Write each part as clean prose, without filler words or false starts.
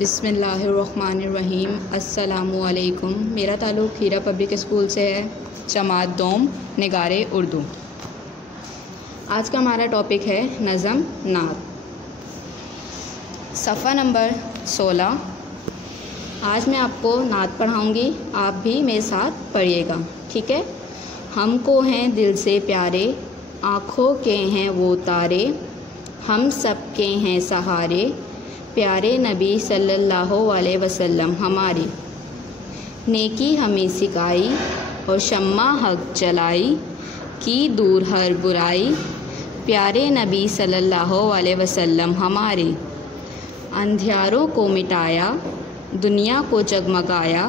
बिस्मिल्लाहिर्रहमानिर्रहीम। अस्सलामुअलैकुम। मेरा ताल्लुक़ हीरा पब्लिक स्कूल से है, जमात दोम निगारे उर्दू। आज का हमारा टॉपिक है नज़म नात, सफ़ा नंबर 16। आज मैं आपको नात पढ़ाऊँगी, आप भी मेरे साथ पढ़िएगा, ठीक है। हमको हैं दिल से प्यारे, आँखों के हैं वो तारे, हम सब के हैं सहारे, प्यारे नबी सल्लल्लाहु अलैहि वसल्लम हमारे। नेकी हमें सिखाई और शम्मा हक जलाई, की दूर हर बुराई, प्यारे नबी सल्लल्लाहु अलैहि वसल्लम हमारे। अंधियारों को मिटाया, दुनिया को जगमगाया,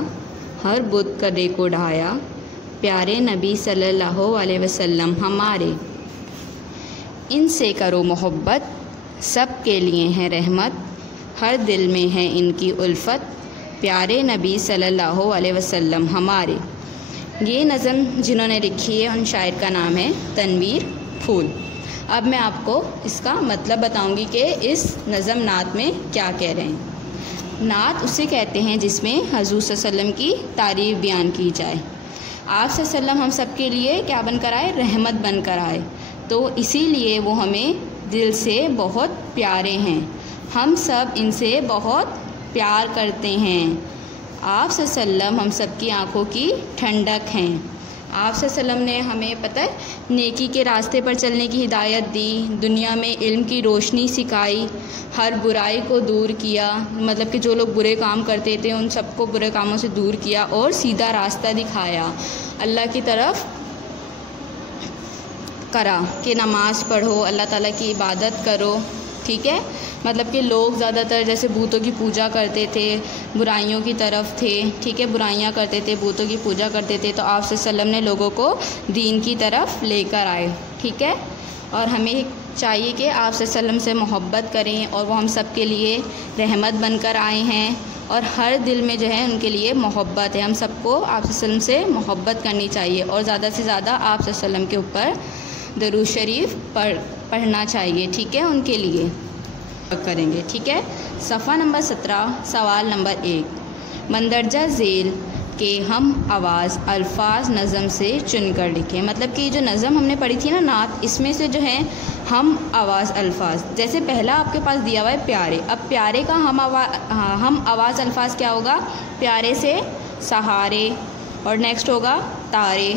हर बुत कदे को ढाया, प्यारे नबी सल्लल्लाहु अलैहि वसल्लम हमारे। इनसे करो मोहब्बत, सब के लिए हैं रहमत, हर दिल में है इनकी उल्फत, प्यारे नबी सल्लल्लाहु अलैहि वसल्लम हमारे। ये नज़म जिन्होंने लिखी है उन शायर का नाम है तनवीर फूल। अब मैं आपको इसका मतलब बताऊंगी कि इस नज़म नात में क्या कह रहे हैं। नात उसे कहते हैं जिसमें हज़ूर सल्लल्लाहु अलैहि वसल्लम की तारीफ़ बयान की जाए। आप सल्लल्लाहु अलैहि वसल्लम हम सब के लिए क्या बनकर आए? रहमत बनकर आए। तो इसीलिए वो हमें दिल से बहुत प्यारे हैं, हम सब इनसे बहुत प्यार करते हैं। आप सल्लल्लाहु अलैहि वसल्लम हम सब की आँखों की ठंडक हैं। आप सल्लल्लाहु अलैहि वसल्लम ने हमें पता है नेकी के रास्ते पर चलने की हिदायत दी, दुनिया में इल्म की रोशनी सिखाई, हर बुराई को दूर किया, मतलब कि जो लोग बुरे काम करते थे उन सबको बुरे कामों से दूर किया और सीधा रास्ता दिखाया, अल्लाह की तरफ करा कि नमाज़ पढ़ो, अल्लाह ताला की इबादत करो, ठीक है। मतलब कि लोग ज़्यादातर जैसे भूतों की पूजा करते थे, बुराइयों की तरफ थे, ठीक है, बुराइयां करते थे, भूतों की पूजा करते थे। तो आप सल्लल्लाहु अलैहि वसल्लम ने लोगों को दीन की तरफ लेकर आए, ठीक है। और हमें चाहिए कि आप सल्लल्लाहु अलैहि वसल्लम से मोहब्बत करें, और वो हम सब के लिए रहमत बनकर आए हैं, और हर दिल में जो है उनके लिए मोहब्बत है। हम सबको आप सल्लल्लाहु अलैहि वसल्लम से मोहब्बत करनी चाहिए और ज़्यादा से ज़्यादा आप सल्लल्लाहु अलैहि वसल्लम के ऊपर दरूद शरीफ पढ़ना चाहिए, ठीक है। उनके लिए करेंगे, ठीक है। सफ़ा नंबर 17, सवाल नंबर 1। मंदरजा झेल के हम आवाज़ अल्फाज नज़म से चुनकर लिखें। मतलब कि जो नज़म हमने पढ़ी थी ना नात, इसमें से जो है हम आवाज़ अल्फाज, जैसे पहला आपके पास दिया हुआ है प्यारे। अब प्यारे का हम आवाज़ अल्फाज क्या होगा? प्यारे से सहारे, और नेक्स्ट होगा तारे।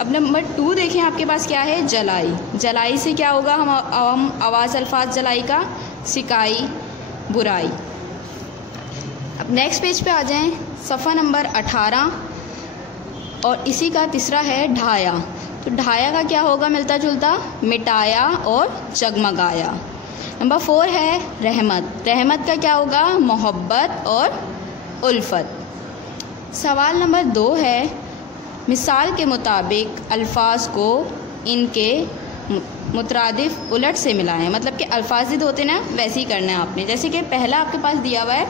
अब नंबर 2 देखें आपके पास क्या है? जलाई। जलाई से क्या होगा? हम आवाज़ अल्फाज जलाई का सिकाई, बुराई। अब नेक्स्ट पेज पे आ जाएं, सफ़ा नंबर 18, और इसी का तीसरा है ढाया। तो ढाया का क्या होगा मिलता जुलता? मिटाया और जगमगाया। नंबर 4 है रहमत। रहमत का क्या होगा? मोहब्बत और उल्फत। सवाल नंबर 2 है मिसाल के मुताबिक अल्फाज को इनके मुतरादिफ उलट से मिलाएं। मतलब कि अल्फाजिद होते ना, वैसे ही करना है आपने। जैसे कि पहला आपके पास दिया हुआ है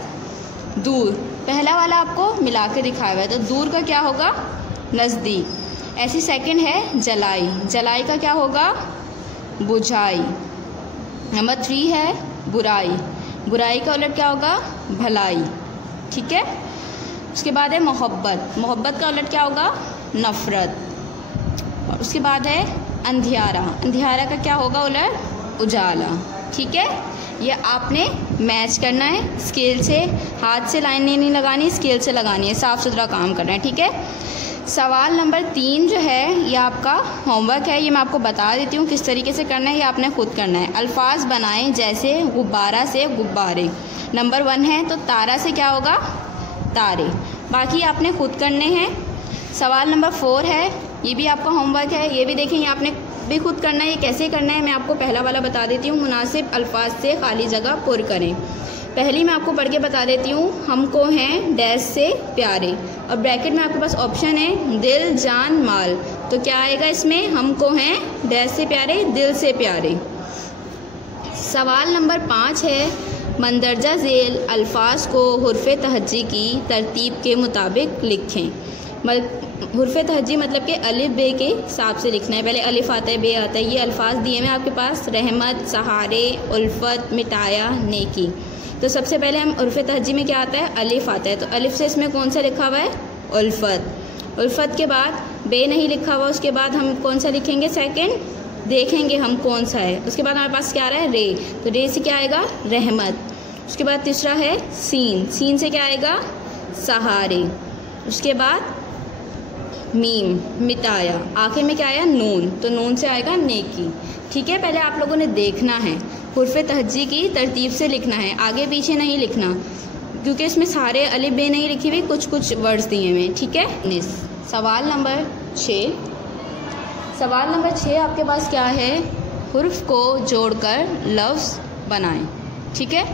दूर, पहला वाला आपको मिला के दिखाया हुआ है, तो दूर का क्या होगा? नज़दीक। ऐसी सेकंड है जलाई। जलाई का क्या होगा? बुझाई। नंबर 3 है बुराई। बुराई का उलट क्या होगा? भलाई, ठीक है। उसके बाद है मोहब्बत। मोहब्बत का उलट क्या होगा? नफ़रत। और उसके बाद है अंधियारा। अंधियारा का क्या होगा उलट? उजाला, ठीक है। ये आपने मैच करना है स्केल से, हाथ से लाइनें नहीं लगानी, स्केल से लगानी है, साफ़ सुथरा काम करना है, ठीक है। सवाल नंबर 3 जो है ये आपका होमवर्क है, ये मैं आपको बता देती हूँ किस तरीके से करना है, ये आपने खुद करना है। अल्फाज बनाएं जैसे गुब्बारा से गुब्बारे। नंबर 1 है तो तारा से क्या होगा? तारे। बाकी आपने खुद करने हैं। सवाल नंबर 4 है, ये भी आपका होमवर्क है, ये भी देखें, ये आपने भी खुद करना है। ये कैसे करना है मैं आपको पहला वाला बता देती हूँ। मुनासिब अल्फाज से खाली जगह पुर करें। पहली मैं आपको पढ़ के बता देती हूँ। हमको हैं डैश से प्यारे, और ब्रैकेट में आपके पास ऑप्शन है दिल जान माल। तो क्या आएगा इसमें? हमको हैं डैश से प्यारे, दिल से प्यारे। सवाल नंबर 5 है मंदरजा झेल अल्फाज को हुर्फ़े तहज्जी की तरतीब के मुताबिक लिखें। हुर्फ़े तहज्जी मतलब कि अलिफ बे के हिसाब से लिखना है। पहले अलिफ आता है, बे आता है। ये अल्फाज दिए हैं आपके पास, रहमत, सहारे, उल्फत, मिटाया, नेकी। तो सबसे पहले हम उर्फ़ तहज्जी में क्या आता है, अलिफ आता है, तो अलिफ से इसमें कौन सा लिखा हुआ है, उल्फत। उल्फत के बाद बे नहीं लिखा हुआ, उसके बाद हम कौन सा लिखेंगे, सेकंड देखेंगे हम कौन सा है। उसके बाद हमारे पास क्या आ रहा है, रे, तो रे से क्या आएगा, रहमत। उसके बाद तीसरा है सीन, सीन से क्या आएगा, सहारे। उसके बाद मीम, मिटाया। आखिर में क्या आया, नून, तो नून से आएगा नेकी। ठीक है, पहले आप लोगों ने देखना है, हुर्फ़ तहज्जी की तरतीब से लिखना है, आगे पीछे नहीं लिखना, क्योंकि इसमें सारे अलिफ बे नहीं लिखी हुई, कुछ कुछ वर्ड्स दिए हुए। ठीक है। सवाल नंबर 6। सवाल नंबर 6 आपके पास क्या है, हुर्फ को जोड़कर लफ्ज़ बनाएं। ठीक है,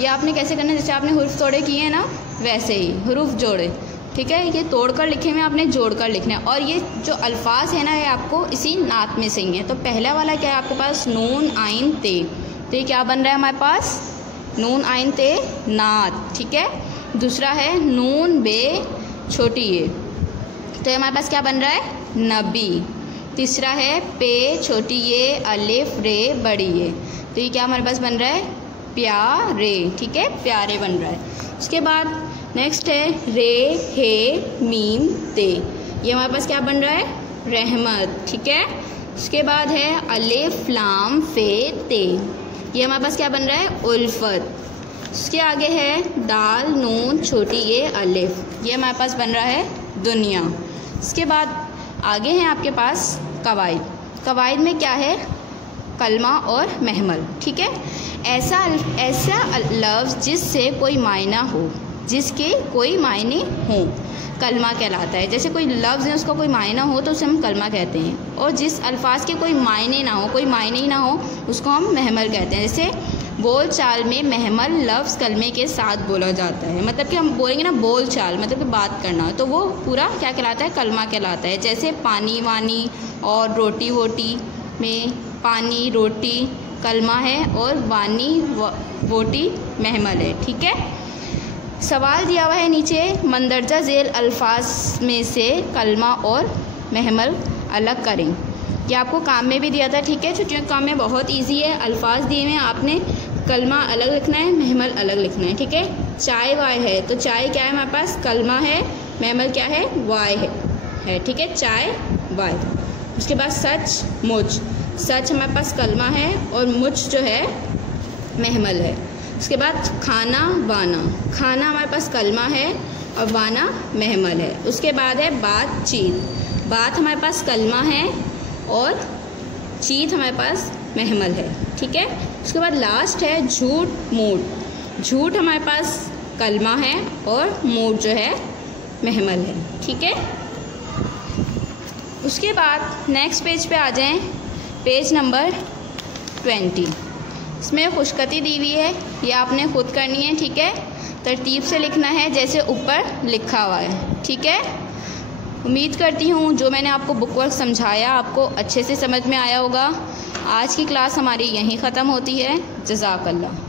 ये आपने कैसे करना है, जैसे आपने हुर्फ तोड़े किए हैं ना, वैसे ही हुरूफ जोड़े। ठीक है, ये तोड़कर लिखे में आपने जोड़कर लिखना है। और ये जो अल्फाज है ना, ये आपको इसी नात में से ही है। तो पहला वाला क्या है आपके पास, नून आइन ते, तो ये क्या बन रहा है हमारे पास, नून आइन ते नात। ठीक है। दूसरा है नून बे छोटी ये, तो ये हमारे पास क्या बन रहा है, नबी। तीसरा है पे छोटी ये अलिफ रे बड़ी ये, तो ये क्या हमारे पास बन रहा है, प्यारे। ठीक है, प्यारे बन रहा है। उसके बाद नेक्स्ट है रे हे मीम ते, ये हमारे पास क्या बन रहा है, रहमत। ठीक है। उसके बाद है अलिफ लाम फे ते, ये हमारे पास क्या बन रहा है, उल्फत। उसके आगे है दाल नून छोटी ये अलिफ, ये हमारे पास बन रहा है दुनिया। उसके बाद आगे हैं आपके पास कवाइद। कवाइद में क्या है, कलमा और महमल। ठीक है, ऐसा लफ्ज़ जिससे कोई मायना हो, जिसके कोई मायने हों, कलमा कहलाता है। जैसे कोई लफ्ज़ है उसका कोई मायना हो तो उसे हम कलमा कहते हैं, और जिस अल्फाज के कोई मायने ना हो, कोई मायने ही ना हो, उसको हम महमल कहते हैं। जैसे बोल चाल में महमल लफ्ज़ कलमे के साथ बोला जाता है, मतलब कि हम बोलेंगे ना बोल चाल, मतलब कि बात करना, तो वो पूरा क्या कहलाता है, कलमा कहलाता है। जैसे पानी वानी और रोटी वोटी में पानी रोटी कलमा है और वानी वोटी महमल है। ठीक है। सवाल दिया हुआ है नीचे, मंदरजा झेल अल्फाज में से कलमा और महमल अलग करें। ये आपको काम में भी दिया था। ठीक है, छुट्टियों के काम में बहुत इजी है, अल्फाज दिए हुए हैं, आपने कलमा अलग लिखना है, महमल अलग लिखना है। ठीक है। चाय वाय है, तो चाय क्या है हमारे पास, कलमा है, महमल क्या है, वाय है। ठीक है, चाय वाय। उसके बाद सच मुझ, सच हमारे पास कलमा है और मुझ जो है महमल है। उसके बाद खाना वाना, खाना हमारे पास कलमा है और वाना महमल है। उसके बाद है बातचीत, बात हमारे पास कलमा है और चीत हमारे पास महमल है। ठीक है। उसके बाद लास्ट है झूठ मूठ, झूठ हमारे पास कलमा है और मूठ जो है महमल है। ठीक है। उसके बाद नेक्स्ट पेज पे आ जाएं, पेज नंबर 20। इसमें खुशखती दी हुई है, ये आपने खुद करनी है। ठीक है, तरतीब से लिखना है जैसे ऊपर लिखा हुआ है। ठीक है। उम्मीद करती हूँ जो मैंने आपको बुक वर्क समझाया आपको अच्छे से समझ में आया होगा। आज की क्लास हमारी यहीं ख़त्म होती है। जज़ाकल्लाह।